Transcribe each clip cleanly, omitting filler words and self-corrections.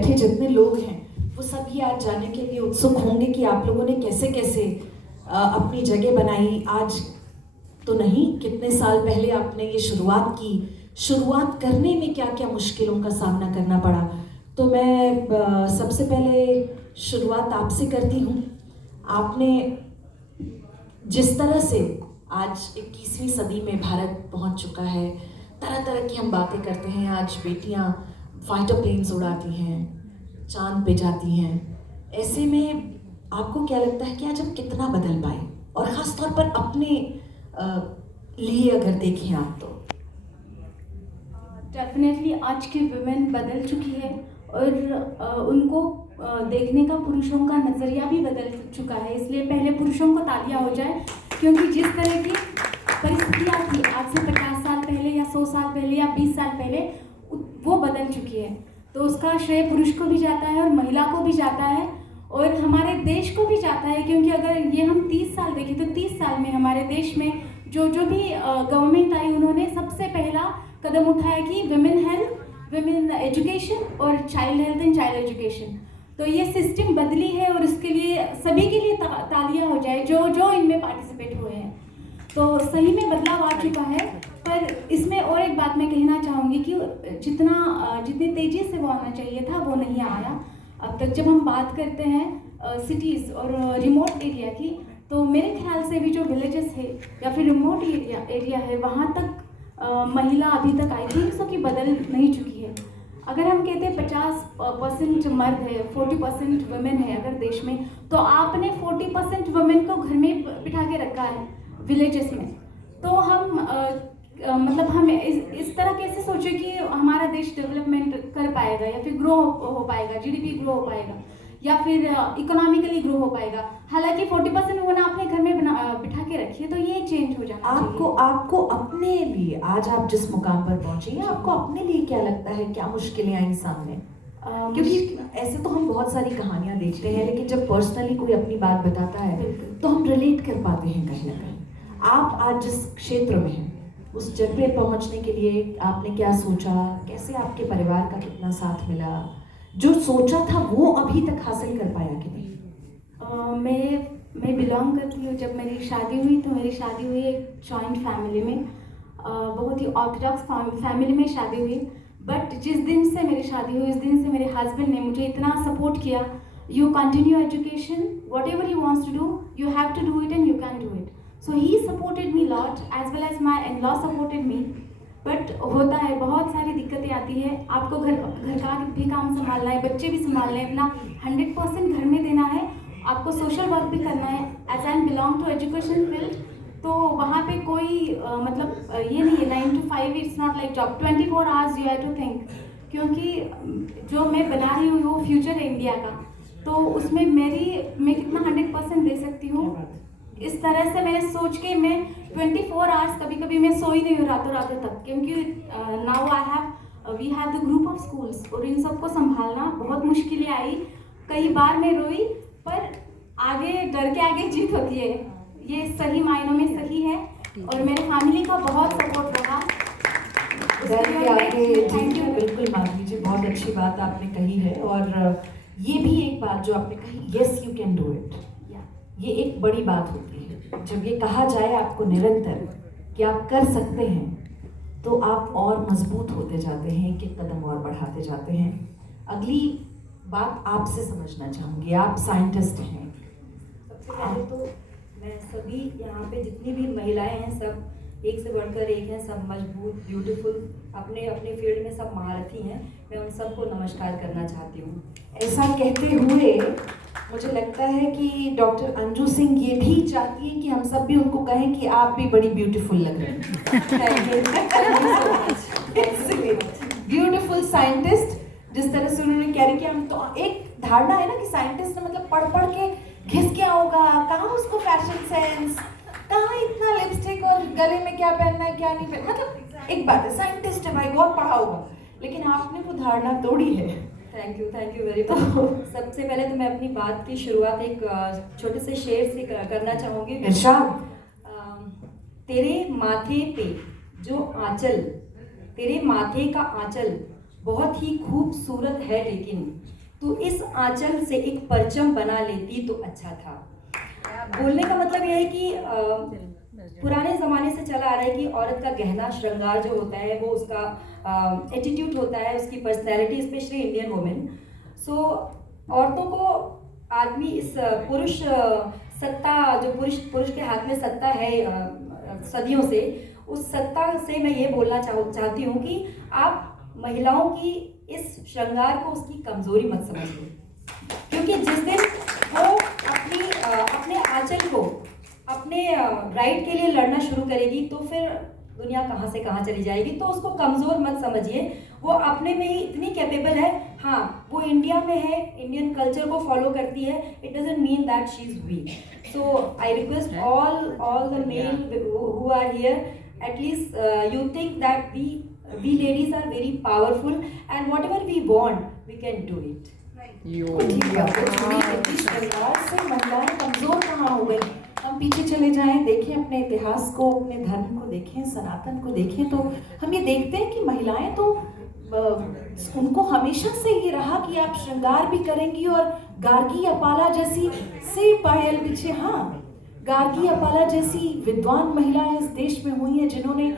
बैठे जितने लोग हैं वो सभी आज जानने के लिए उत्सुक होंगे कि आप लोगों ने कैसे कैसे अपनी जगह बनाई। आज तो नहीं, कितने साल पहले आपने ये शुरुआत की, शुरुआत करने में क्या क्या मुश्किलों का सामना करना पड़ा। तो मैं सबसे पहले शुरुआत आपसे करती हूँ। आपने जिस तरह से आज 21वीं सदी में भारत पहुँच चुका है, तरह तरह की हम बातें करते हैं। आज बेटियाँ फाइटर प्लेन्स उड़ाती हैं, चांद पे जाती हैं। ऐसे में आपको क्या लगता है कि आज हम कितना बदल पाए, और ख़ास तौर पर अपने लिए अगर देखें आप तो? डेफिनेटली आज की वुमेन बदल चुकी है और उनको देखने का पुरुषों का नज़रिया भी बदल चुका है। इसलिए पहले पुरुषों को तालियां हो जाए, क्योंकि जिस तरह की परिस्थितियाँ थी आज से 50 साल पहले या 100 साल पहले या 20 साल पहले, वो बदल चुकी है। तो उसका श्रेय पुरुष को भी जाता है और महिला को भी जाता है और हमारे देश को भी जाता है। क्योंकि अगर ये हम 30 साल देखें तो 30 साल में हमारे देश में जो भी गवर्नमेंट आई, उन्होंने सबसे पहला कदम उठाया कि विमेन हेल्थ, विमेन एजुकेशन और child health and child education. तो ये सिस्टम बदली है और इसके लिए सभी के लिए तालियां हो जाए जो इनमें पार्टिसिपेट हुए हैं। तो सही में बदलाव आ चुका है। पर इसमें और एक बात मैं कहना चाहूँगी कि जितनी तेज़ी से वो आना चाहिए था वो नहीं आया अब तक। जब हम बात करते हैं सिटीज़ और रिमोट एरिया की, तो मेरे ख्याल से भी जो विलेजेस है या फिर रिमोट एरिया है, वहाँ तक महिला अभी तक आई थिंक सो कि बदल नहीं चुकी है। अगर हम कहते हैं 50% मर्द है, 40% वुमेन है अगर देश में, तो आपने 40% वुमेन को घर में बिठा के रखा है विलेजेस में। तो हम मतलब हम इस तरह कैसे सोचे कि हमारा देश डेवलपमेंट कर पाएगा या फिर ग्रो हो पाएगा, जीडीपी ग्रो हो पाएगा या फिर इकोनॉमिकली ग्रो हो पाएगा। हालांकि 40% वुमेन आपने घर में बिठा के रखी है, तो ये चेंज हो जाना चाहिए। आपको अपने लिए आज आप जिस मुकाम पर पहुंची हैं, आपको अपने लिए क्या लगता है, क्या मुश्किलें आई सामने? क्योंकि ऐसे तो हम बहुत सारी कहानियां देखते हैं, लेकिन जब पर्सनली कोई अपनी बात बताता है तो हम रिलेट कर पाते हैं कहीं ना कहीं। आप आज जिस क्षेत्र में हैं, उस जगह पे पहुंचने के लिए आपने क्या सोचा, कैसे आपके परिवार का कितना साथ मिला, जो सोचा था वो अभी तक हासिल कर पाया कि नहीं? मैं बिलोंग करती हूँ। जब मेरी शादी हुई तो मेरी शादी हुई एक जॉइंट फैमिली में, बहुत ही ऑर्थोडॉक्स फैमिली में शादी हुई। बट जिस दिन से मेरी शादी हुई, उस दिन से मेरे हस्बैंड ने मुझे इतना सपोर्ट किया, you continue education, whatever you wants to do, you have to do it and you can do it. So he supported me lot as well as my in law supported me. But होता है, बहुत सारी दिक्कतें आती है। आपको घर का भी काम संभालना है, बच्चे भी संभालना है, अपना 100% घर में देना है, आपको सोशल वर्क भी करना है। As I belong to education field, तो वहाँ पे कोई मतलब ये नहीं है 9 to 5, it's not like job 24 hours you have to think. क्योंकि जो मैं बना रही हूँ वो फ्यूचर है इंडिया का, तो उसमें मैं कितना 100% दे सकती हूँ, इस तरह से मैंने सोच के मैं 24 आवर्स कभी कभी मैं सोई नहीं हूँ रातों तक। क्योंकि now we have the group of schools, और इन सबको संभालना बहुत मुश्किलें आई। कई बार मैं रोई, पर आगे डर के आगे जीत होती है, ये सही मायनों में सही है। और मेरे फैमिली का बहुत सपोर्ट रहा। Thank you. बिल्कुल माधवी जी, बहुत अच्छी बात आपने कही है। और ये भी एक बात जो आपने कही, yes you can do it, ये एक बड़ी बात होती है। जब ये कहा जाए आपको निरंतर कि आप कर सकते हैं, तो आप और मजबूत होते जाते हैं, कि कदम और बढ़ाते जाते हैं। अगली बात आपसे समझना चाहूँगी, आप साइंटिस्ट हैं। सबसे पहले तो मैं सभी यहाँ पे जितनी भी महिलाएं हैं, सब एक से बढ़कर एक हैं, सब मजबूत, ब्यूटीफुल, अपने अपने फील्ड में सब महारथी हैं। मैं उन सबको नमस्कार करना चाहती हूँ। ऐसा कहते हुए मुझे लगता है कि डॉक्टर अंजू सिंह ये भी चाहती है कि हम सब भी उनको कहें कि आप भी बड़ी ब्यूटीफुल लग रही हैं। ब्यूटीफुल साइंटिस्ट, जिस तरह से उन्होंने कैरी किया। हम तो एक धारणा है ना कि साइंटिस्ट ने मतलब पढ़ के घिस क्या होगा, कहाँ उसको फैशन सेंस, कहाँ इतना लिपस्टिक और गले में क्या पहनना है क्या नहीं पहनना। मतलब एक बात है, साइंटिस्ट है भाई, बहुत पढ़ा होगा, लेकिन आपने वो धारणा तोड़ी है। Thank you very much. सबसे पहले तो मैं अपनी बात की शुरुआत एक छोटे से शेर से करना चाहूँगी। इरशाद। तेरे माथे पे जो आंचल, तेरे माथे का आंचल बहुत ही खूबसूरत है, लेकिन तो इस आंचल से एक परचम बना लेती तो अच्छा था। बोलने का मतलब यह है कि पुराने ज़माने से चला आ रहा है कि औरत का गहना श्रृंगार जो होता है वो उसका एटीट्यूड होता है, उसकी पर्सनैलिटी, स्पेशली इंडियन वुमेन। सो औरतों को आदमी इस पुरुष सत्ता, जो पुरुष के हाथ में सत्ता है सदियों से, उस सत्ता से मैं ये बोलना चाहती हूँ कि आप महिलाओं की इस श्रृंगार को उसकी कमज़ोरी मत समझिए, क्योंकि जिस दिन वो अपने आंचल को अपने राइट के लिए लड़ना शुरू करेगी तो फिर दुनिया कहाँ से कहाँ चली जाएगी। तो उसको कमज़ोर मत समझिए, वो अपने में ही इतनी कैपेबल है। हाँ, वो इंडिया में है, इंडियन कल्चर को फॉलो करती है, it doesn't mean that she is week. So I request all the male who are here, at least you think that we ladies are very powerful and whatever we want we can do it. ठीक है, कुछ भी इतनी श्रृंगार से महिलाएं कमजोर कहाँ हो गई। हम पीछे चले जाएं, देखें अपने इतिहास को, अपने धर्म को देखें, सनातन को देखें, तो हम ये देखते हैं कि महिलाएं तो उनको हमेशा से ये रहा कि आप श्रृंगार भी करेंगी और गार्गी अपाला जैसी से पायल पीछे, हाँ, गार्गी अपाला जैसी विद्वान महिलाएं इस देश में हुई हैं जिन्होंने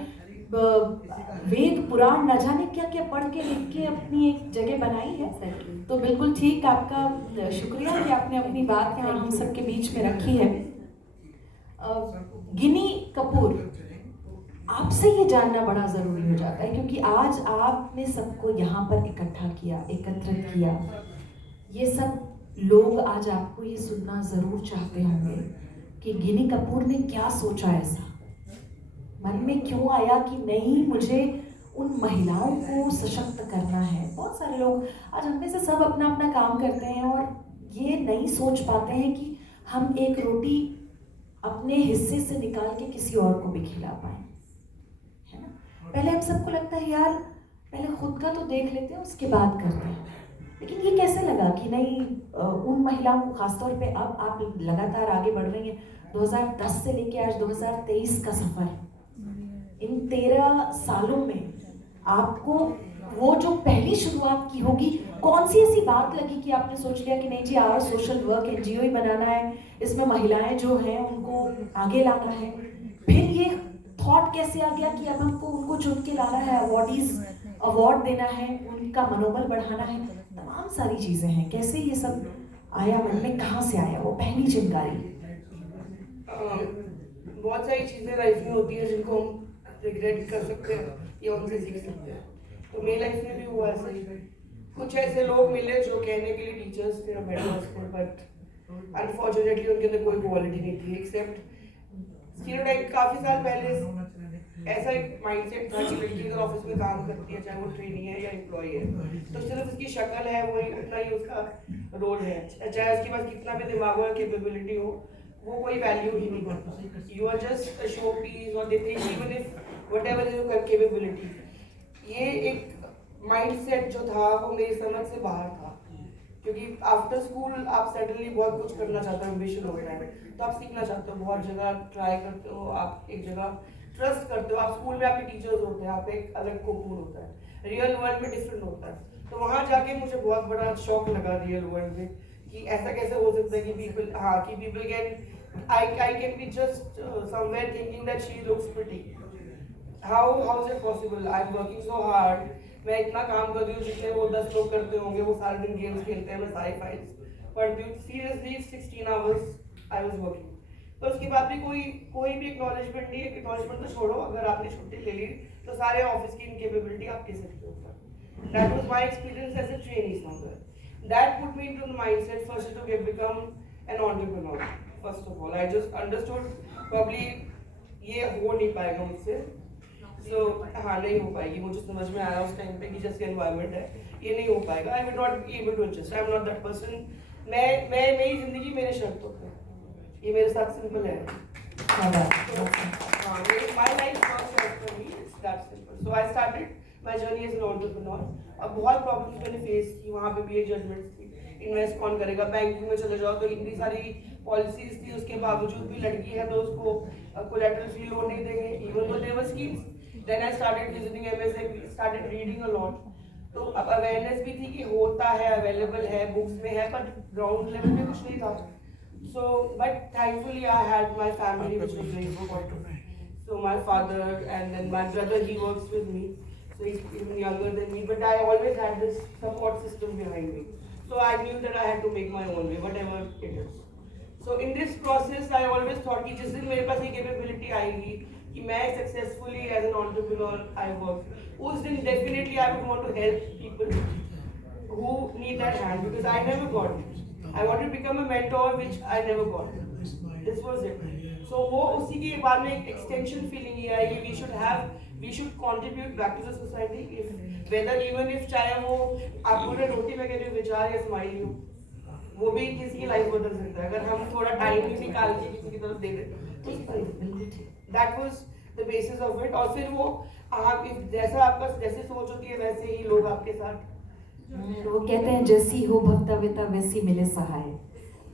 वेद पुराण न जाने क्या क्या पढ़ के लिख के अपनी एक जगह बनाई है। तो बिल्कुल ठीक, आपका शुक्रिया कि आपने अपनी बात यहाँ हम सबके बीच में रखी है। गिनी कपूर, आपसे ये जानना बड़ा ज़रूरी हो जाता है क्योंकि आज आपने सबको यहाँ पर इकट्ठा किया, एकत्रित किया। ये सब लोग आज आपको ये सुनना ज़रूर चाहते होंगे कि गिनी कपूर ने क्या सोचा, ऐसा मन में क्यों आया कि नहीं, मुझे उन महिलाओं को सशक्त करना है। बहुत सारे लोग आज हम में से सब अपना अपना काम करते हैं और ये नहीं सोच पाते हैं कि हम एक रोटी अपने हिस्से से निकाल के किसी और को भी खिला पाए, है ना। पहले हम सबको लगता है यार पहले खुद का तो देख लेते हैं उसके बाद करते हैं, लेकिन ये कैसे लगा कि नहीं, उन महिलाओं को खासतौर पे अब आप लगातार आगे बढ़ रही हैं। 2010 से लेके आज 2023 का सफ़र, इन 13 सालों में आपको वो जो पहली शुरुआत की होगी, कौन सी ऐसी बात लगी कि आपने सोच लिया कि नहीं जी आवर सोशल वर्क NGO ही बनाना है, इसमें महिलाएं जो हैं उनको आगे लाना है। फिर ये थॉट कैसे आ गया कि अब हमको उनको चुन के लाना है, अवार्ड देना है, उनका मनोबल बढ़ाना है, तमाम सारी चीज़ें हैं। कैसे ये सब आया मन में, कहाँ से आया वो पहली चिंगारी? बहुत सारी चीज़ें लाइफ में होती है जिनको हम रिग्रेट कर सकते हैं या उनसे सीख सकते हैं। तो मेरी लाइफ में भी हुआ ऐसा ही। कुछ ऐसे लोग मिले जो कहने के लिए टीचर्स थे, मेडल्स थे, बट अनफॉर्चुनेटली उनके अंदर कोई क्वालिटी नहीं थी एक्सेप्ट स्टीरियोटाइप। काफ़ी साल पहले ऐसा एक माइंडसेट था कि लड़की अगर ऑफिस में काम करती है, चाहे वो ट्रेनी है या एम्प्लॉय है, तो सिर्फ उसकी शक्ल है, वही उतना ही उसका रोल है, चाहे उसके पास कितना भी दिमाग और कैपेबिलिटी हो, वो कोई वैल्यू ही नहीं करता। You are just a show piece और they think even if whatever is your capability. ये एक माइंडसेट जो था वो मेरी समझ से बाहर था, क्योंकि आफ्टर स्कूल आप सडनली बहुत कुछ करना चाहते हो, एम्बिशन होता है, तो आप सीखना चाहते हो, बहुत जगह ट्राई करते हो, आप एक जगह ट्रस्ट करते हो। आप स्कूल में आपके टीचर्स होते हैं, आप एक अलग कोकून होता है, रियल वर्ल्ड में डिफरेंट होता है। तो वहाँ जाके मुझे बहुत बड़ा शौक लगा रियल वर्ल्ड में कि ऐसा कैसे हो सकता है कि people can I can be just somewhere thinking that she looks pretty. How is it possible? I am working so hard, मैं इतना काम कर रही हूँ जितने वो 10 लोग करते होंगे, वो सारे दिन गेम्स खेलते हैं, मैं सारी फाइल्स पढ़ती हूँ। Seriously 16 hours I was working, पर उसके बाद भी कोई भी एक्नॉलेजमेंट नहीं है। एक्नॉलेजमेंट तो छोड़ो, अगर आपने छुट्टी ले ली तो सारे ऑफिस की इनकेपेबिलिटी आपके सिर के ऊपर। That was my experience as a trainee somewhere. That put me into the mindset first to become an entrepreneur. First of all, I just understood probably ये हो नहीं पाएगा मुझसे, so हाँ नहीं हो पाएगी। मुझे समझ में आया उस टाइम पे कि जैसे एनवायरनमेंट है ये नहीं हो पाएगा। I will not be able to adjust. I am not that person. मैं मेरी जिंदगी मेरे शर्तों पे, ये मेरे साथ सिंपल है। My life works out for me. It's that simple. So I started my journey as an entrepreneur. अब बहुत प्रॉब्लम्स मैंने फेस की, वहाँ पे भी ये जजमेंट्स थी, इन्वेस्ट कौन करेगा, बैंकिंग में चले जाओ तो इतनी सारी पॉलिसीज थी, उसके बावजूद भी लड़की है तो उसको कोलैटरल फ्री लोन नहीं देंगे, even though there were schemes. Then I started visiting MSA, started reading a lot, तो अब अवेयरनेस भी थी कि होता है, अवेलेबल है, बुक्स में है, पर ग्राउंड लेवल पे कुछ नहीं था. So, but thankfully I had my family which was very supportive. So my father and then my brother, he works with me. So he's even younger than me, but I always had this support system behind me. So I knew that I had to make my own way, whatever it is. So in this process, I always thought कि जिस दिन मेरे पास ये capability आएगी कि मैं successfully as an entrepreneur I work, उस दिन definitely I would want to help people who need that hand because I never got it. I wanted to become a mentor, which I never got. This was it. So वो उसी के बाद में एक extension feeling ये आई कि we should contribute back to the society. If whether even if चाहे वो आपको ना रोटी में कहते विचार या स्माइल हो, वो भी किसी की लाइफ बदल सकता है अगर हम थोड़ा टाइम भी निकाल के किसी की तरफ दे दें. That was the basis of it. और फिर वो आप जैसा आपका जैसे सोच होती है वैसे ही लोग आपके साथ. वो कहते हैं जैसी हो भक्तव्यता वैसी मिले सहाय.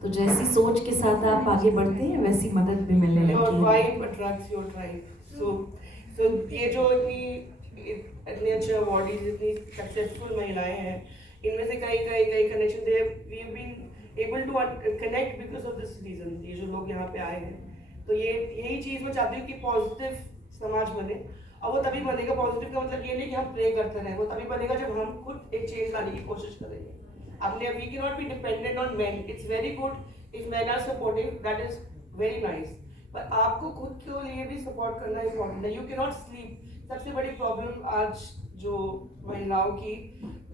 तो जैसी सोच के साथ आप आगे बढ़ते हैं वैसी मदद भी मिलने लगती है. Your vibe attracts your tribe. So ये जो इतने अच्छे अवार्डीज, इतनी सक्सेसफुल महिलाएं हैं, इनमें से कई कनेक्शन थे. We have been able to connect because of this reason. ये जो लोग यहाँ पे आए हैं, तो ये यही चीज़ मैं चाहती हूँ कि पॉजिटिव समाज बने. और वो तभी बनेगा. पॉजिटिव का मतलब ये नहीं कि हम प्रे करते रहें. वो तभी बनेगा जब हम खुद एक चेंज लाने की कोशिश करेंगे. अपने we can not be dependent on men. It's very good if men are supportive, that is very nice, पर आपको खुद के लिए भी सपोर्ट करना इम्पोर्टेंट है. You can not sleep. सबसे बड़ी प्रॉब्लम आज जो महिलाओं की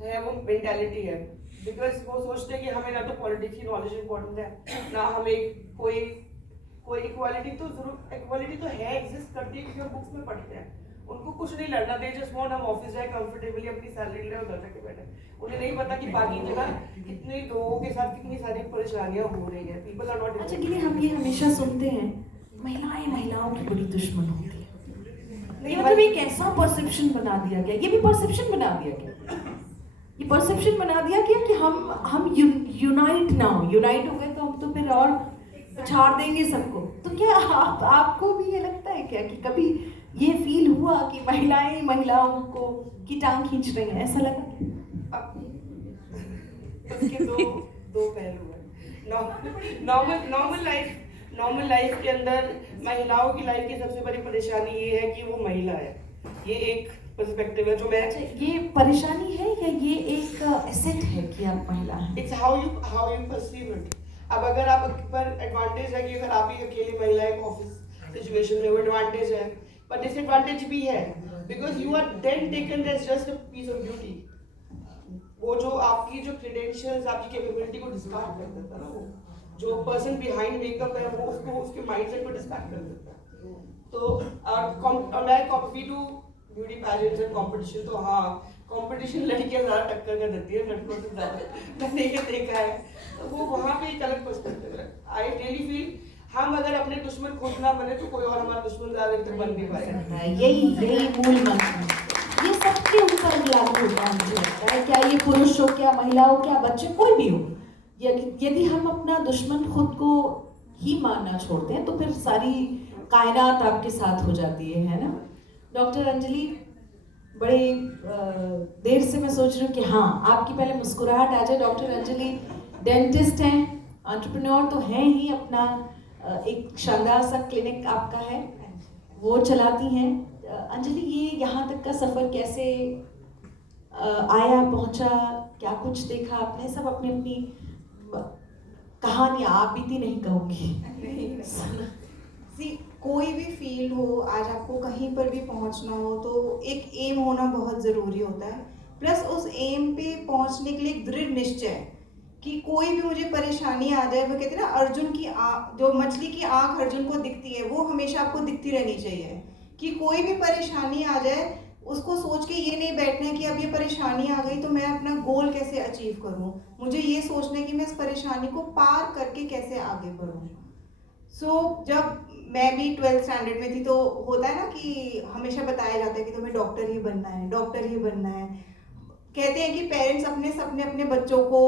है वो मेंटालिटी है. बिकॉज वो सोचते हैं कि हमें ना तो पॉलिटिक्स की नॉलेज इम्पोर्टेंट है, ना हमें कोई इक्वालिटी तो जरूर इक्वालिटी तो है, एग्जिस्ट करती है क्योंकि हम बुक्स में पढ़ते हैं. उनको कुछ नहीं लड़ना. दे जस्ट वांट हम ऑफिस जाए कंफर्टेबली, अपनी सैलरी ले और घर जाके बैठे. उन्हें नहीं पता कि बाकी जगह कितने लोगों के साथ कितनी सारी परेशानियां हो रही है. People are not. अच्छा कि हम ये हमेशा सुनते हैं महिलाओं की बड़ी दुश्मन होती है. नहीं मतलब एक ऐसा परसेप्शन बना दिया गया. ये भी परसेप्शन बना दिया गया. ये परसेप्शन बना दिया गया कि हम यूनाइट ना हो. यूनाइट हो गए तो हम तो फिर और पछाड़ देंगे सबको. तो क्या आपको भी ये लगता है क्या कि कभी ये फील हुआ कि महिलाओं को की टांग खींच रही हैं? ऐसा लगा? उसके दो पहलू हैं. नॉर्मल लाइफ के अंदर महिलाओं की लाइफ की सबसे बड़ी परेशानी ये है कि वो महिला है. ये एक पर्सपेक्टिव है जो मैं. ये परेशानी है या ये एक एसेट है कि आप महिला हैं? It's how you perceive it. अब अगर आप पर एडवांटेज है कि अगर आप ही अकेली महिला एक ऑफिस सिचुएशन में, वो एडवांटेज है, पर डिसएडवांटेज भी है because you are then taken as just a piece of beauty. वो जो आपकी जो क्रेडेंशियल्स, आपकी कैपेबिलिटी को डिस्कार्ड कर देता है ना, वो जो पर्सन बिहाइंड मेकअप है वो उसको उसके माइंडसेट को डिस्कार्ड कर देता है. तो मैं we do beauty pageants and competition. तो हाँ, कॉम्पिटिशन लड़कियां ज़्यादा टक्कर कर देती है लड़कों से ज़्यादा. मैंने ये देखा है. तो वो वहाँ पे एक अलग पर्सपेक्टिव है. आई रियली फील हम अगर अपने दुश्मन खुद ना बने तो कोई और हमारा दुश्मन ज़्यादा तक बन नहीं पाएगा. यही मूल मंत्र है. ये सबके ऊपर लागू होता है मुझे लगता है. क्या ये पुरुष हो, क्या महिला हो, क्या बच्चे, कोई भी हो. यदि हम अपना दुश्मन खुद को ही मानना छोड़ते हैं तो फिर सारी कायनात आपके साथ हो जाती है ना. डॉक्टर अंजलि, बड़े देर से मैं सोच रही हूँ कि हाँ आपकी पहले मुस्कुराहट आ जाए. डॉक्टर अंजलि डेंटिस्ट हैं, एंटरप्रेन्योर तो हैं ही. अपना एक शानदार सा क्लिनिक आपका है, वो चलाती हैं. अंजलि, ये यहाँ तक का सफ़र कैसे आया, पहुँचा, क्या कुछ देखा आपने? सब अपनी अपनी कहानियाँ. आप बीती नहीं कहूँगी. कोई भी फील्ड हो, आज आपको कहीं पर भी पहुंचना हो तो एक एम होना बहुत ज़रूरी होता है. प्लस उस एम पे पहुंचने के लिए एक दृढ़ निश्चय कि कोई भी मुझे परेशानी आ जाए, वो कहते हैं ना अर्जुन की जो मछली की आँख अर्जुन को दिखती है वो हमेशा आपको दिखती रहनी चाहिए. कि कोई भी परेशानी आ जाए उसको सोच के ये नहीं बैठना है कि अब ये परेशानी आ गई तो मैं अपना गोल कैसे अचीव करूं. मुझे ये सोचना है कि मैं इस परेशानी को पार करके कैसे आगे बढ़ूं. जब मैं भी 12th स्टैंडर्ड में थी तो होता है ना कि हमेशा बताया जाता है कि तुम्हें डॉक्टर ही बनना है, डॉक्टर ही बनना है. कहते हैं कि पेरेंट्स अपने सपने अपने बच्चों को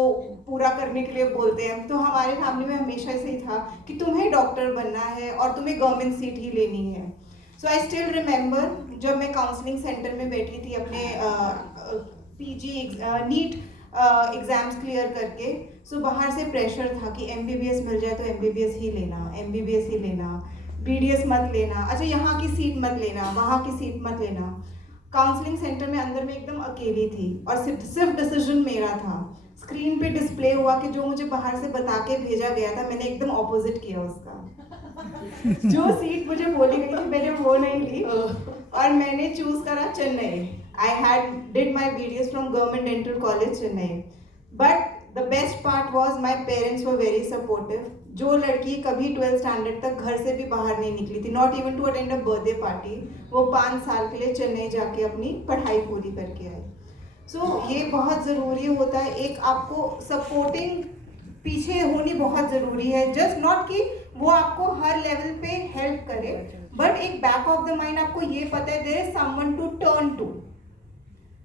पूरा करने के लिए बोलते हैं. तो हमारे फैमिली में हमेशा ऐसे ही था कि तुम्हें डॉक्टर बनना है और तुम्हें गवर्नमेंट सीट ही लेनी है. सो आई स्टिल रिमेंबर जब मैं काउंसलिंग सेंटर में बैठी थी अपने पीजी नीट एग्जाम्स क्लियर करके, सो बाहर से प्रेशर था कि एमबीबीएस मिल जाए तो एमबीबीएस ही लेना, एमबीबीएस ही लेना, बीडीएस मत लेना, अच्छा यहाँ की सीट मत लेना, वहाँ की सीट मत लेना। काउंसलिंग सेंटर में अंदर में एकदम अकेली थी और सिर्फ डिसीजन मेरा था। स्क्रीन पे डिस्प्ले हुआ कि जो मुझे बाहर से बता के भेजा गया था, मैंने एकदम ऑपोजिट किया उसका। जो सीट मुझे बोली गई थी मैंने वो नहीं ली और मैंने चूज करा Chennai. I had did my BDS from Government Dental College Chennai, but the best part was my parents were very supportive. जो लड़की कभी 12th स्टैंडर्ड तक घर से भी बाहर नहीं निकली थी, not even to attend a birthday party, वो 5 साल के लिए चेन्नई जाके अपनी पढ़ाई पूरी करके आई। सो ये बहुत ज़रूरी होता है, एक आपको सपोर्टिंग पीछे होनी बहुत ज़रूरी है। जस्ट नॉट कि वो आपको हर लेवल पे हेल्प करे, बट एक बैक ऑफ द माइंड आपको ये पता है there is someone to turn to.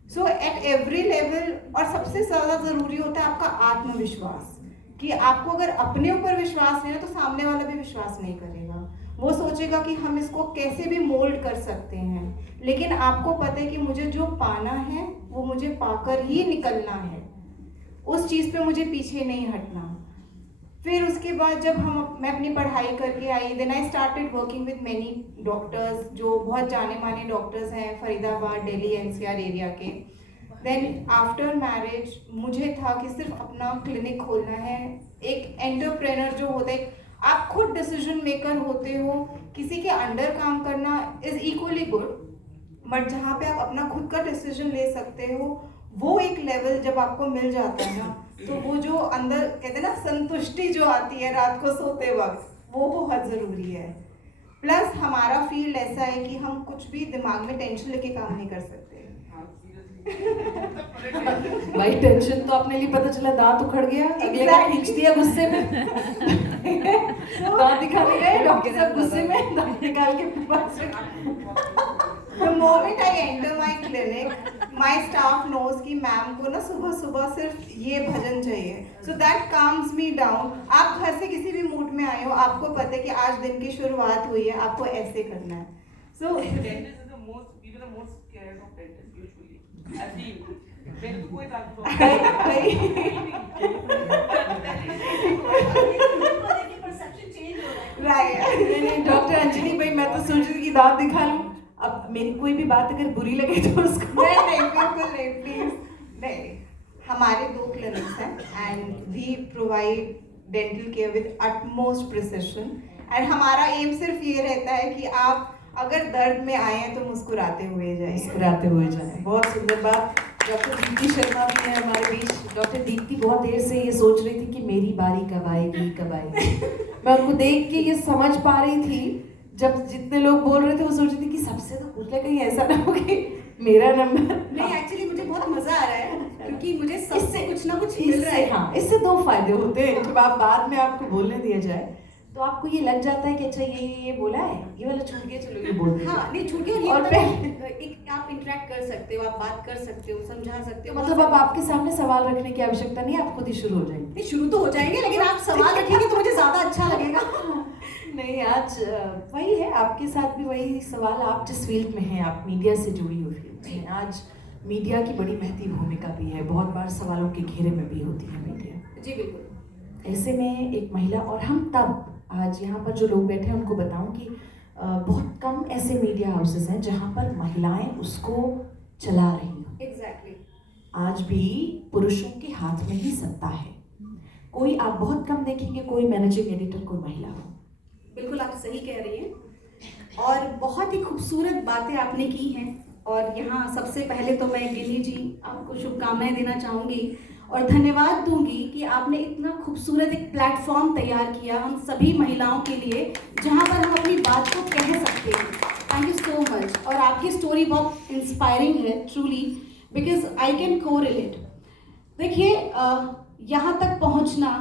So at every level, और सबसे ज़्यादा ज़रूरी होता है आपका आत्मविश्वास, कि आपको अगर अपने ऊपर विश्वास नहीं है तो सामने वाला भी विश्वास नहीं करेगा। वो सोचेगा कि हम इसको कैसे भी मोल्ड कर सकते हैं, लेकिन आपको पता है कि मुझे जो पाना है वो मुझे पाकर ही निकलना है, उस चीज़ पे मुझे पीछे नहीं हटना। फिर उसके बाद जब मैं अपनी पढ़ाई करके आई, then I started working with many doctors, जो बहुत जाने माने डॉक्टर्स हैं फरीदाबाद, दिल्ली, एनसीआर एरिया के। देन आफ्टर मैरिज मुझे था कि सिर्फ अपना क्लिनिक खोलना है। एक एंटरप्रेनर जो होता है, आप खुद डिसीजन मेकर होते हो, किसी के अंडर काम करना इज इक्वली गुड, बट जहाँ पे आप अपना खुद का डिसीजन ले सकते हो, वो एक लेवल जब आपको मिल जाता है ना, तो वो जो अंदर कहते हैं ना संतुष्टि जो आती है रात को सोते वक्त, वो बहुत ज़रूरी है। प्लस हमारा फील्ड ऐसा है कि हम कुछ भी दिमाग में टेंशन लेके काम नहीं कर सकते। भाई टेंशन तो अपने लिए पता चला दांत उखड़ गया, अगले का खींच दिया गुस्से में। दांत दिखाने गए डॉक्टर साहब गुस्से में दांत निकाल के पास रखा। The moment I enter my clinic, my staff knows कि मैम को ना सुबह सुबह सिर्फ ये भजन चाहिए, so that calms me down। आप घर से किसी भी मूड में आए हो, आपको पता है कि आज दिन की शुरुआत हुई है, आपको ऐसे करना है। So dentists are the most, people are most scared of dentists usually. I feel. मेरे को कोई राइट। डॉक्टर अंजलि भाई, मैं तो सोच रही थी कि दांत दिखा लूं, अब मेरी कोई भी बात अगर बुरी लगे तो उसको नहीं बिल्कुल नहीं, प्लीज नहीं। हमारे 2 क्लिनिक्स हैं and we provide dental care with utmost precision, and हमारा एम सिर्फ ये रहता है कि आप अगर दर्द में आए हैं तो मुस्कुराते हुए जाएं। मुस्कुराते हुए जाए। बहुत सुंदर बात। डॉक्टर दीप्ति शर्मा भी है हमारे बीच। डॉक्टर दीप्ति बहुत देर से ये सोच रही थी कि मेरी बारी कब आएगी कब आएगी। मैं उनको देख के ये समझ पा रही थी, जब जितने लोग बोल रहे थे वो सोच रही थी कि सबसे तो पूछ ले, कहीं ऐसा ना हो कि मेरा नंबर। नहीं, एक्चुअली मुझे बहुत मजा आ रहा है क्योंकि मुझे सबसे कुछ ना कुछ मिल रहा है। हाँ, इससे 2 फायदे होते हैं। जब आप बाद में आपको बोलने दिया जाए तो आपको ये लग जाता है कि अच्छा ये बोला है, ये वाला छूट गया, चलो ये बोल देते हैं। हाँ, नहीं छूट गया। और एक आप इंटरेक्ट कर सकते हो, आप बात कर सकते हो, समझा सकते हो। मतलब अब आपके सामने सवाल रखने की आवश्यकता नहीं है, आप खुद ही शुरू हो जाएंगे। नहीं, शुरू तो हो जाएंगे, लेकिन आप सवाल रखेंगे तो मुझे ज्यादा अच्छा लगेगा। नहीं, आज वही है, आपके साथ भी वही सवाल। आप जिस फील्ड में हैं, आप मीडिया से जुड़ी हुई फील्ड में, आज मीडिया की बड़ी महती भूमिका भी है, बहुत बार सवालों के घेरे में भी होती है मीडिया। जी बिल्कुल। ऐसे में एक महिला, और हम तब आज यहाँ पर जो लोग बैठे हैं उनको बताऊं कि बहुत कम ऐसे मीडिया हाउसेस हैं जहाँ पर महिलाएं उसको चला रही हैं। एग्जैक्टली। आज भी पुरुषों के हाथ में ही सत्ता है। कोई, आप बहुत कम देखेंगे कोई मैनेजिंग एडिटर कोई महिला हो। बिल्कुल आप सही कह रही हैं, और बहुत ही खूबसूरत बातें आपने की हैं। और यहाँ सबसे पहले तो मैं गिनी जी आपको शुभकामनाएं देना चाहूँगी और धन्यवाद दूंगी कि आपने इतना खूबसूरत एक प्लेटफॉर्म तैयार किया हम सभी महिलाओं के लिए, जहाँ पर हम अपनी बात को कह सकते हैं। Thank you so much. और आपकी स्टोरी बहुत इंस्पायरिंग है ट्रूली, बिकॉज आई कैन को रिलेट। देखिए, यहाँ तक पहुँचना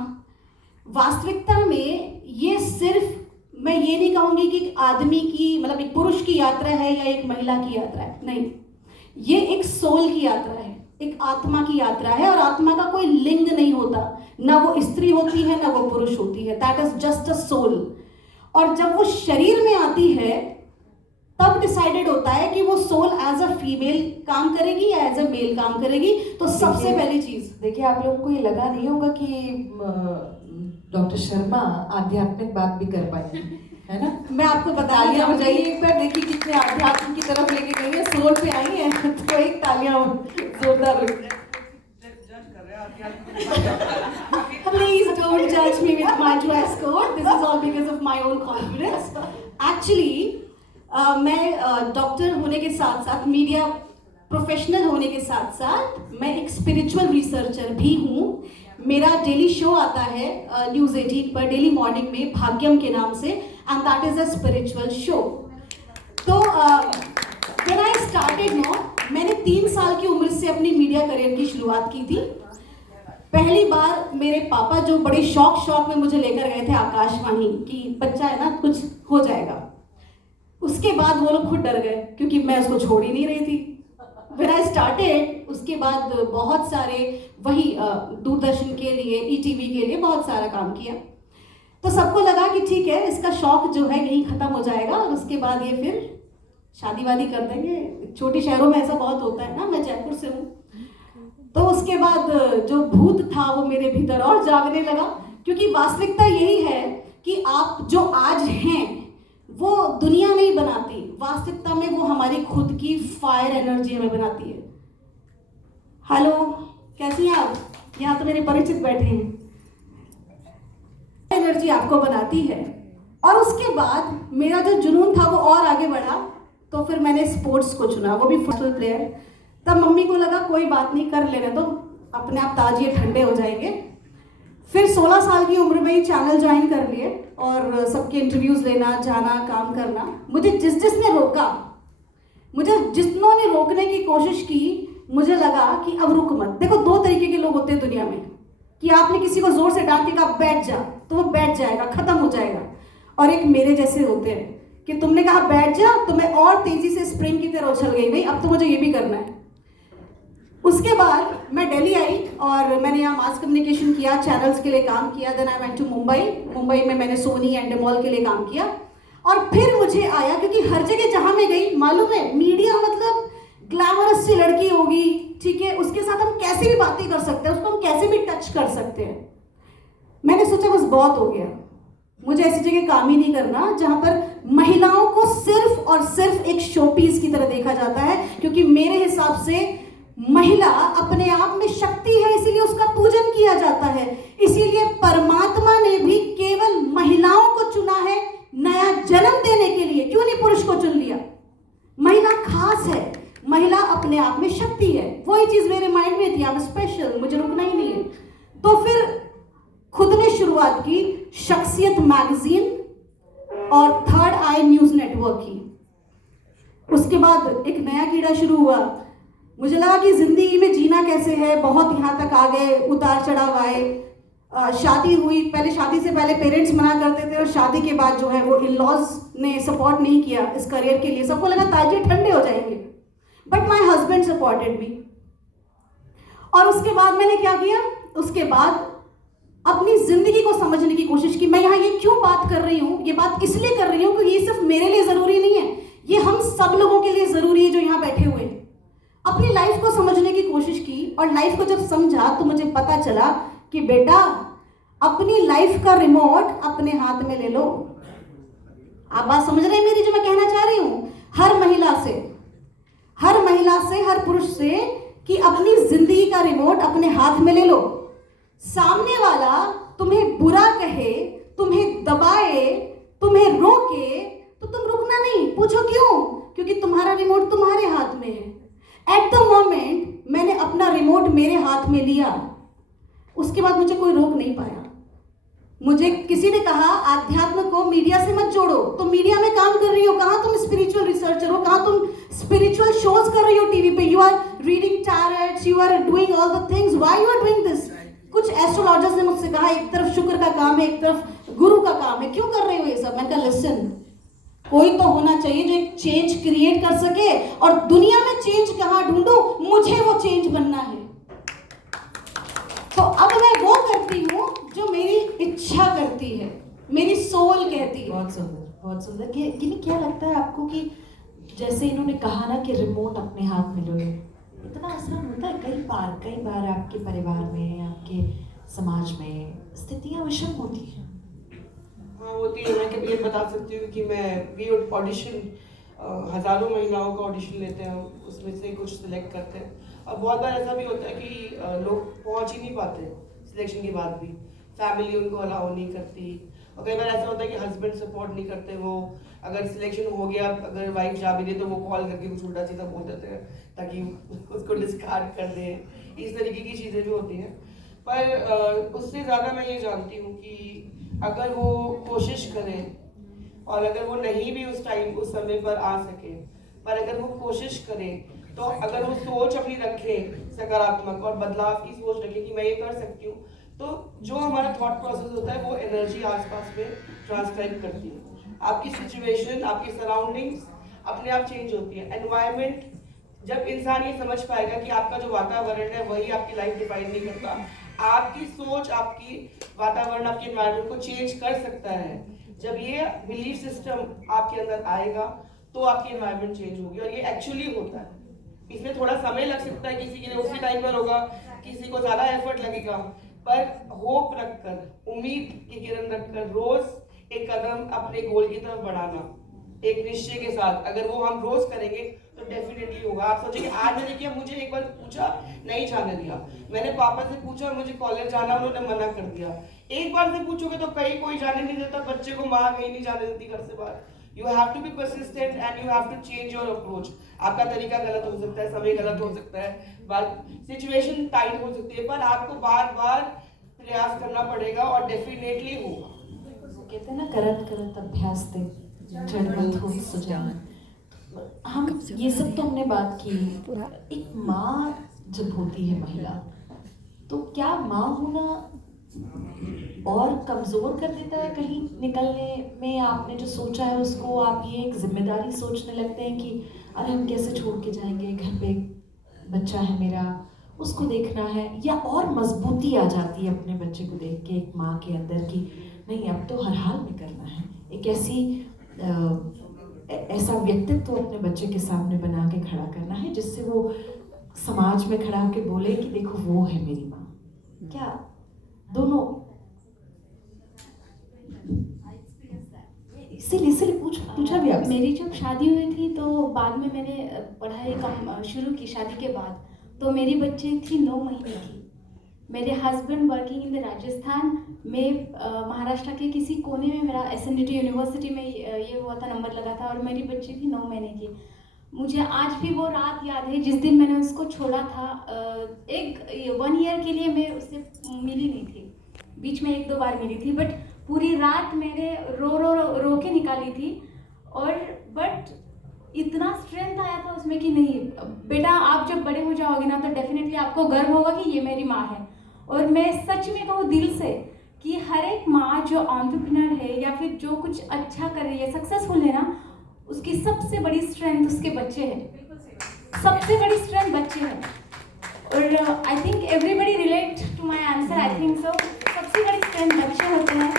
वास्तविकता में ये सिर्फ, मैं ये नहीं कहूँगी कि एक आदमी की, मतलब एक पुरुष की यात्रा है या एक महिला की यात्रा है, नहीं, ये एक सोल की यात्रा है, एक आत्मा की यात्रा है। और आत्मा का कोई लिंग नहीं होता, ना वो स्त्री होती है ना वो पुरुष होती है, that is just a soul. और जब वो शरीर में आती है तब डिसाइडेड होता है कि वो सोल एज अ फीमेल काम करेगी या एज अ मेल काम करेगी। तो सबसे देखिए- पहली चीज, देखिए, आप लोगों को ये लगा नहीं होगा कि डॉक्टर शर्मा आध्यात्मिक बात भी कर पाएंगी, है ना? मैं आपको बताना तालियां हो चाहूंगी, जाइए एक बार, देखिए कितने आध्यात्म की तरफ लेके गई है, सोल पे आई है, तो एक तालियां जोरदार हो। please don't judge me with my dress code. This is all because of my own confidence. Actually, मैं डॉक्टर होने के साथ साथ, मीडिया प्रोफेशनल होने के साथ साथ मैं एक स्पिरिचुअल रिसर्चर भी हूँ। मेरा डेली शो आता है न्यूज़ 18 पर डेली मॉर्निंग में, भाग्यम के नाम से, and that is a spiritual show. तो व्हेन आई स्टार्टेड नो, मैंने 3 साल की उम्र से अपनी मीडिया करियर की शुरुआत की थी। पहली बार मेरे पापा जो बड़े शौक में मुझे लेकर गए थे आकाशवाणी, कि बच्चा है ना, कुछ हो जाएगा। उसके बाद वो लोग खुद डर गए क्योंकि मैं उसको छोड़ ही नहीं रही थी। When I started, उसके बाद बहुत सारे वही दूरदर्शन के लिए, ETV के लिए बहुत सारा काम किया। तो सबको लगा कि ठीक है, इसका शौक जो है यहीं खत्म हो जाएगा और उसके बाद ये फिर शादी वादी कर देंगे। छोटे शहरों में ऐसा बहुत होता है ना, मैं जयपुर से हूँ। तो उसके बाद जो भूत था वो मेरे भीतर और जागने लगा, क्योंकि वास्तविकता यही है कि आप जो आज हैं वो दुनिया नहीं बनाती, वास्तविकता में वो हमारी खुद की फायर एनर्जी हमें बनाती है। हेलो, कैसी हैं आप? यहाँ तो मेरे परिचित बैठे हैं। एनर्जी आपको बनाती है। और उसके बाद मेरा जो जुनून था वो और आगे बढ़ा, तो फिर मैंने स्पोर्ट्स को चुना, वो भी फुटबॉल प्लेयर। तब मम्मी को लगा कोई बात नहीं, कर लेने दो, अपने आप ताजिए ठंडे हो जाएंगे। फिर 16 साल की उम्र में ही चैनल ज्वाइन कर लिए और सबके इंटरव्यूज लेना, जाना, काम करना। मुझे जिसने रोका, मुझे जितनों ने रोकने की कोशिश की, मुझे लगा कि अब रुक मत। देखो, 2 तरीके के लोग होते हैं दुनिया में, कि आपने किसी को जोर से डांट के कहा बैठ जा, तो वो बैठ जाएगा, खत्म हो जाएगा। और एक मेरे जैसे होते हैं कि तुमने कहा बैठ जा तो मैं और तेजी से स्प्रिंग की तरह उछल गई, नहीं अब तो मुझे ये भी करना है। उसके बाद मैं दिल्ली आई और मैंने यहाँ मास कम्युनिकेशन किया, चैनल्स के लिए काम किया। Then I went to Mumbai में मैंने सोनी एंड मॉल के लिए काम किया। और फिर मुझे आया, क्योंकि हर जगह जहाँ मैं गई, मालूम है, मीडिया मतलब ग्लैमरस सी लड़की होगी, ठीक है, उसके साथ हम कैसे भी बातें कर सकते हैं, उसको हम कैसे भी टच कर सकते हैं। मैंने सोचा बस बहुत हो गया, मुझे ऐसी जगह काम ही नहीं करना जहाँ पर महिलाओं को सिर्फ और सिर्फ एक शो पीस की तरह देखा जाता है। क्योंकि मेरे हिसाब से महिला अपने आप में शक्ति है, इसीलिए उसका पूजन किया जाता है। इसीलिए परमात्मा ने भी केवल महिलाओं को चुना है नया जन्म देने के लिए। क्यों नहीं पुरुष को चुन लिया? महिला खास है, महिला अपने आप में शक्ति है। वही चीज मेरे माइंड में थी, आई एम स्पेशल, मुझे रुकना ही नहीं है। तो फिर खुद ने शुरुआत की शख्सियत मैगजीन और थर्ड आई न्यूज नेटवर्क की। उसके बाद एक नया कीड़ा शुरू हुआ। मुझे लगा कि जिंदगी में जीना कैसे है, बहुत यहाँ तक आ गए, उतार चढ़ाव आए। शादी हुई, पहले शादी से पहले पेरेंट्स मना करते थे और शादी के बाद जो है वो इन लॉज ने सपोर्ट नहीं किया इस करियर के लिए। सबको लगा ताजे ठंडे हो जाएंगे, but my husband supported me. और उसके बाद मैंने क्या किया, उसके बाद अपनी जिंदगी को समझने की कोशिश की। मैं यहाँ ये क्यों बात कर रही हूँ, ये बात इसलिए कर रही हूँ क्योंकि ये सिर्फ मेरे लिए जरूरी नहीं है, ये हम सब लोगों के लिए जरूरी है जो यहाँ बैठे हुए हैं। अपनी लाइफ को समझने की कोशिश की और लाइफ को जब समझा तो मुझे पता चला कि बेटा अपनी लाइफ का रिमोट अपने हाथ में ले लो। आप बात समझ रहे हैं मेरी जो मैं कहना चाह रही हूँ? हर महिला से, हर पुरुष से, कि अपनी जिंदगी का रिमोट अपने हाथ में ले लो। सामने वाला तुम्हें बुरा कहे, तुम्हें दबाए, तुम्हें रोके, तो तुम रुकना नहीं। पूछो क्यों? क्योंकि तुम्हारा रिमोट तुम्हारे हाथ में है। एट द मोमेंट मैंने अपना रिमोट मेरे हाथ में लिया, उसके बाद मुझे कोई रोक नहीं पाया। मुझे किसी ने कहा आध्यात्म को मीडिया से मत जोड़ो, तो मीडिया में काम कर रही हो, कहाँ तुम स्पिरिचुअल रिसर्चर हो, कहाँ तुम स्पिरिचुअल शोज कर रही हो टीवी पे, you are reading tarots, you are doing all the things, why you are doing this. कुछ एस्ट्रोलॉजर्स ने मुझसे कहा एक तरफ शुक्र का काम है, एक तरफ गुरु का काम है, क्यों कर रहे हो ये सब? मैंने कहा लिसन, कोई तो होना चाहिए जो एक चेंज क्रिएट कर सके, और दुनिया में चेंज कहाँ ढूंढूं? मुझे वो चेंज बनना है। तो अब मैं वो करती हूँ जो मेरी इच्छा करती है, मेरी सोल कहती है। बहुत सुंदर, बहुत सुंदर। कि क्या लगता है आपको कि जैसे इन्होंने कहा ना कि रिमोट अपने हाथ में लो, इतना आसान होता है? कई बार आपके परिवार में, आपके समाज में स्थितियाँ विषम होती हैं। हाँ होती है। मैं कभी ये बता सकती हूँ कि वी ऑडिशन हज़ारों महिलाओं का ऑडिशन लेते हैं, उसमें से कुछ सिलेक्ट करते हैं और बहुत बार ऐसा भी होता है कि लोग पहुँच ही नहीं पाते सिलेक्शन के बाद भी, फैमिली उनको अलाउ नहीं करती। और कई बार ऐसा होता है कि हस्बैंड सपोर्ट नहीं करते, वो अगर सिलेक्शन हो गया, अगर वाइफ जा भी रही तो वो कॉल करके कुछ उल्टा सीधा बोल देते हैं ताकि उसको डिस्कार्ड कर दें। इस तरीके की चीज़ें भी होती हैं। पर उससे ज़्यादा मैं ये जानती हूँ कि अगर वो कोशिश करें और अगर वो नहीं भी उस समय पर आ सके, पर अगर वो कोशिश करें तो अगर वो सोच अपनी रखे सकारात्मक और बदलाव की सोच रखे कि मैं ये कर सकती हूँ, तो जो हमारा थॉट प्रोसेस होता है वो एनर्जी आसपास में ट्रांसक्राइब करती है। आपकी सिचुएशन, आपकी सराउंडिंग्स अपने आप चेंज होती है। एनवायरनमेंट, जब इंसान ये समझ पाएगा कि आपका जो वातावरण है वही आपकी लाइफ डिफाइन नहीं करता, आपकी सोच आपकी वातावरण, आपके एनवायरनमेंट को चेंज कर सकता है। जब ये बिलीफ सिस्टम आपके अंदर आएगा तो आपकी एनवायरनमेंट चेंज होगी, और ये एक्चुअली होता है। इसमें थोड़ा समय लग सकता है, किसी के लिए उसी टाइम पर होगा, किसी को ज़्यादा एफर्ट लगेगा, पर होप रखकर, उम्मीद की किरण रखकर रोज एक कदम अपने गोल की तरफ बढ़ाना, एक निश्चय के साथ अगर वो हम रोज करेंगे तो डेफिनेटली होगा। आप सोचिए, आज मैंने किया, मुझे एक बार पूछा, नहीं जाने दिया। मैंने पापा से पूछा मुझे कॉलेज जाना, उन्होंने मना कर दिया। एक बार से पूछोगे तो कहीं कोई जाने नहीं देता, बच्चे को माँ कहीं नहीं जाने देती घर से बाहर। You have to be persistent and you have to change your approach. आपका तरीका गलत हो सकता है, समय गलत हो सकता है, बात सिचुएशन टाइट हो सकती है, पर आपको बार बार प्रयास करना पड़ेगा और डेफिनेटली होगा। कहते हैं ना, करत करत अभ्यास ते जड़ मत हो सुजान। हम ये सब तो हमने बात की। एक माँ जब होती है महिला, तो क्या माँ होना और कमजोर कर देता है कहीं निकलने में? आपने जो सोचा है उसको आप ये एक जिम्मेदारी सोचने लगते हैं कि अरे हम कैसे छोड़ के जाएंगे, घर पे बच्चा है मेरा, उसको देखना है, या और मजबूती आ जाती है अपने बच्चे को देख के एक माँ के अंदर की नहीं अब तो हर हाल में करना है, एक ऐसा व्यक्तित्व अपने बच्चे के सामने बना के खड़ा करना है जिससे वो समाज में खड़ा होकर बोले कि देखो वो है मेरी माँ। क्या दोनों इसीलिए पूछा भी आप। मेरी जब शादी हुई थी तो बाद में मैंने पढ़ाई शुरू की शादी के बाद, तो मेरी बच्ची थी 9 महीने की। मेरे husband working in the Rajasthan में, महाराष्ट्र के किसी कोने में मेरा SNDT यूनिवर्सिटी में ये हुआ था, नंबर लगा था, और मेरी बच्ची थी 9 महीने की। मुझे आज भी वो रात याद है जिस दिन मैंने उसको छोड़ा था। 1 ईयर के लिए मैं उससे मिली नहीं थी, बीच में 1-2 बार मिली थी, बट पूरी रात मैंने रो के निकाली थी। और बट इतना स्ट्रेंथ आया था उसमें कि नहीं बेटा, आप जब बड़े हो जाओगे ना तो डेफिनेटली आपको गर्व होगा कि ये मेरी माँ है। और मैं सच में कहूँ दिल से कि हर एक माँ जो एंटरप्रेन्योर है या फिर जो कुछ अच्छा कर रही है, सक्सेसफुल है ना, उसकी सबसे बड़ी स्ट्रेंथ उसके बच्चे हैं, सबसे बड़ी स्ट्रेंथ बच्चे हैं। और I think everybody relate to my answer, I think so. सबसे बड़ी स्ट्रेंथ बच्चे होते हैं,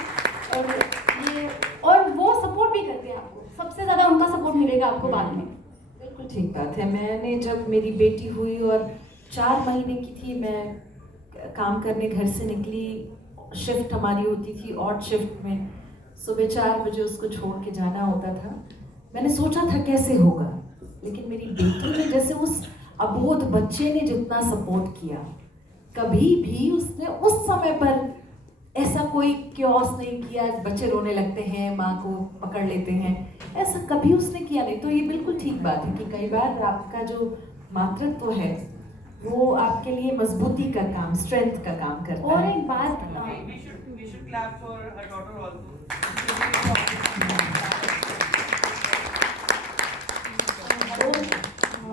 और वो सपोर्ट भी करते हैं आपको, सबसे ज़्यादा उनका सपोर्ट मिलेगा आपको बाद में। बिल्कुल ठीक बात है। मैंने जब मेरी बेटी हुई और 4 महीने की थी, मैं काम करने घर से निकली, शिफ्ट हमारी होती थी ऑड शिफ्ट में, सुबह 4 बजे उसको छोड़ के जाना होता था। मैंने सोचा था कैसे होगा, लेकिन मेरी बेटी ने जैसे उस अबोध बच्चे ने जितना सपोर्ट किया, कभी भी उसने उस समय पर ऐसा कोई क्योस नहीं किया, बच्चे रोने लगते हैं माँ को पकड़ लेते हैं, ऐसा कभी उसने किया नहीं। तो ये बिल्कुल ठीक बात है कि कई बार आपका जो मातृत्व है वो आपके लिए मजबूती का काम, स्ट्रेंथ का काम करता है। और एक बात we should clap for her daughter also.